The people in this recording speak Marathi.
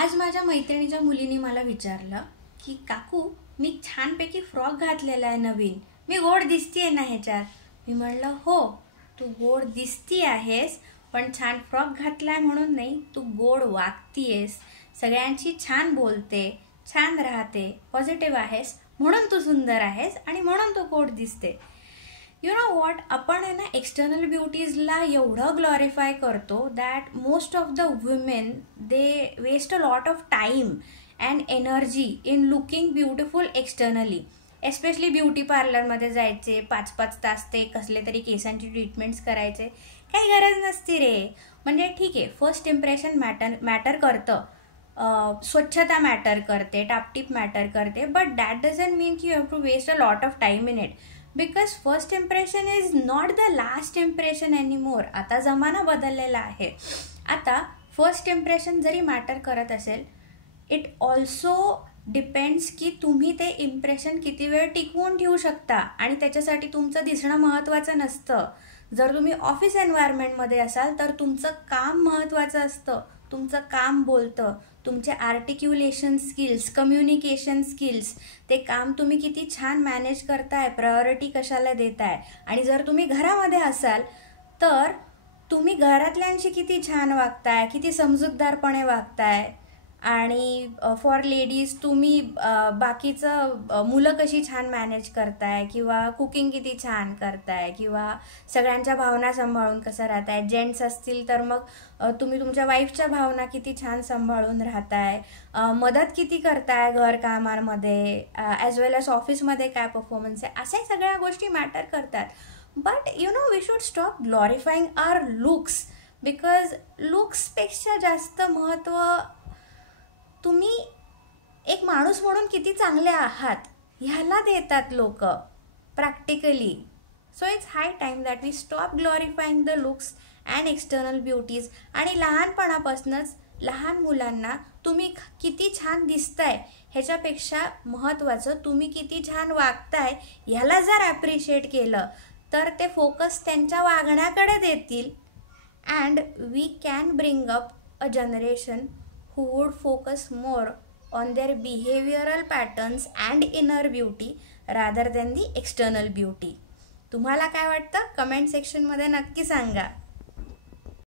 आज माझ्या मैत्रिणीच्या मुलीने मला विचारलं की काकू मी छानपैकी फ्रॉक घातलेला आहे नवीन, मी गोड दिसतीये ना ह्याच्यात. मी म्हणलं हो, तू गोड दिसती आहेस, पण छान फ्रॉक घातलाय म्हणून नाही, तू गोड वागतीयेस, सगळ्यांची छान बोलते, छान राहते, पॉझिटिव्ह आहेस, म्हणून तू सुंदर आहेस आणि म्हणून तू गोड दिसते. यू नो वॉट, आपण आहे ना एक्सटर्नल ब्युटीजला एवढं ग्लॉरिफाय करतो that most of the women they waste a lot of time and energy in looking beautiful externally. Especially beauty पार्लरमध्ये जायचे, 5-5 तास ते कसले तरी केसांची ट्रीटमेंट्स करायचे, काही गरज नसती रे. म्हणजे ठीक आहे, फर्स्ट इम्प्रेशन मॅटर करतं, स्वच्छता मॅटर करते, टापटीप मॅटर करते, बट दॅट डझंट मीन की you have to waste a lot of time in it. Because first impression is not the last impression anymore. आता जमाना बदललेला आहे. आता फर्स्ट इम्प्रेशन जरी मॅटर करत असेल, इट ऑल्सो डिपेंड्स की तुम्ही ते इम्प्रेशन किती वेळ टिकवून ठेवू शकता. आणि त्याच्यासाठी तुमचं दिसणं महत्त्वाचं नसतं. जर तुम्ही ऑफिस एन्व्हायरमेंटमध्ये असाल तर तुमचं काम महत्त्वाचं असतं. तुमचं काम बोलतं, तुमचे आर्टिक्युलेशन स्किल्स, कम्युनिकेशन स्किल्स, ते काम तुम्ही किती छान मॅनेज करताय, प्रायोरिटी कशाला देताय. आणि जर तुम्ही घरामध्ये असाल तर तुम्ही घरातल्यांशी किती छान वागताय, किती समजूतदारपणे वागताय. आणि फॉर लेडीज तुम्ही बाकीचं मुलं कशी छान मॅनेज करताय, किंवा कुकिंग किती छान करताय, किंवा सगळ्यांच्या भावना सांभाळून कसं राहताय. जेंट्स असतील तर मग तुम्ही तुमच्या वाईफच्या भावना किती छान सांभाळून राहताय, मदत किती करताय घरकामांमध्ये, ॲज वेल एज ऑफिसमध्ये काय परफॉर्मन्स आहे, अशा सगळ्या गोष्टी मॅटर करतात. But you know we should stop glorifying our looks, because लुक्सपेक्षा जास्त महत्त्व तुम्ही एक माणूस म्हणून किती चांगले आहात ह्याला देतात लोक practically. So it's high time that we stop glorifying the looks and external beauties. आणि लहानपणापासूनच लहान मुलांना तुम्ही किती छान दिसताय ह्याच्यापेक्षा महत्त्वाचं तुम्ही किती छान वागताय ह्याला जर ॲप्रिशिएट केलं तर ते फोकस त्यांच्या वागण्याकडे देतील. And we can bring up a generation who would focus more on their behavioral patterns and inner beauty rather than the external beauty. तुम्हाला काय वाटतं? कमेंट सेक्शनमध्ये नक्की सांगा.